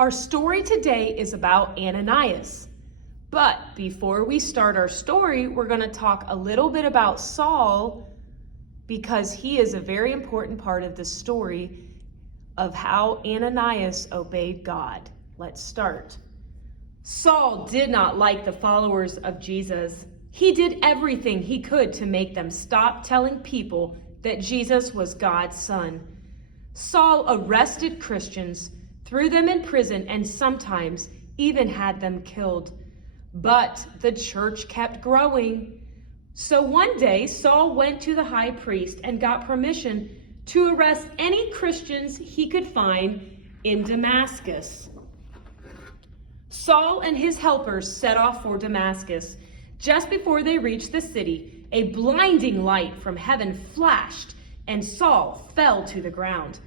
Our story today is about Ananias. But before we start our story, we're going to talk a little bit about Saul because he is a very important part of the story of how Ananias obeyed God. Let's start. Saul did not like the followers of Jesus. He did everything he could to make them stop telling people that Jesus was God's son. Saul arrested Christians, threw them in prison, and sometimes even had them killed. But the church kept growing. So one day, Saul went to the high priest and got permission to arrest any Christians he could find in Damascus. Saul and his helpers set off for Damascus. Just before they reached the city, a blinding light from heaven flashed, and Saul fell to the ground.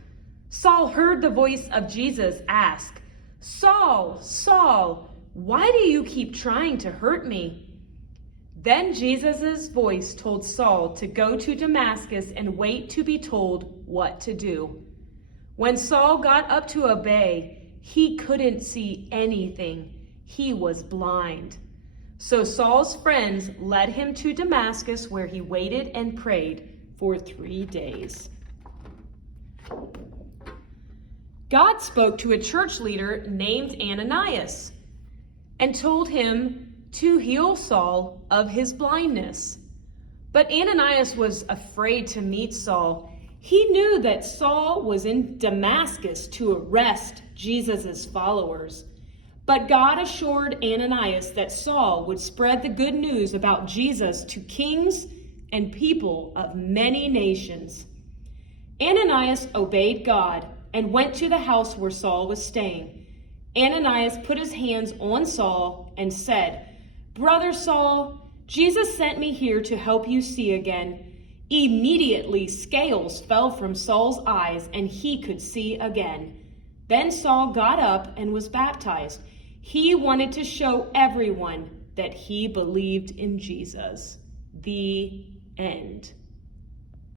Saul heard the voice of Jesus ask, "Saul, Saul, why do you keep trying to hurt me?" Then Jesus' voice told Saul to go to Damascus and wait to be told what to do. When Saul got up to obey, he couldn't see anything. He was blind. So Saul's friends led him to Damascus, where he waited and prayed for 3 days. God spoke to a church leader named Ananias and told him to heal Saul of his blindness. But Ananias was afraid to meet Saul. He knew that Saul was in Damascus to arrest Jesus' followers. But God assured Ananias that Saul would spread the good news about Jesus to kings and people of many nations. Ananias obeyed God and went to the house where Saul was staying. Ananias put his hands on Saul and said, "Brother Saul, Jesus sent me here to help you see again." Immediately, scales fell from Saul's eyes and he could see again. Then Saul got up and was baptized. He wanted to show everyone that he believed in Jesus. The end.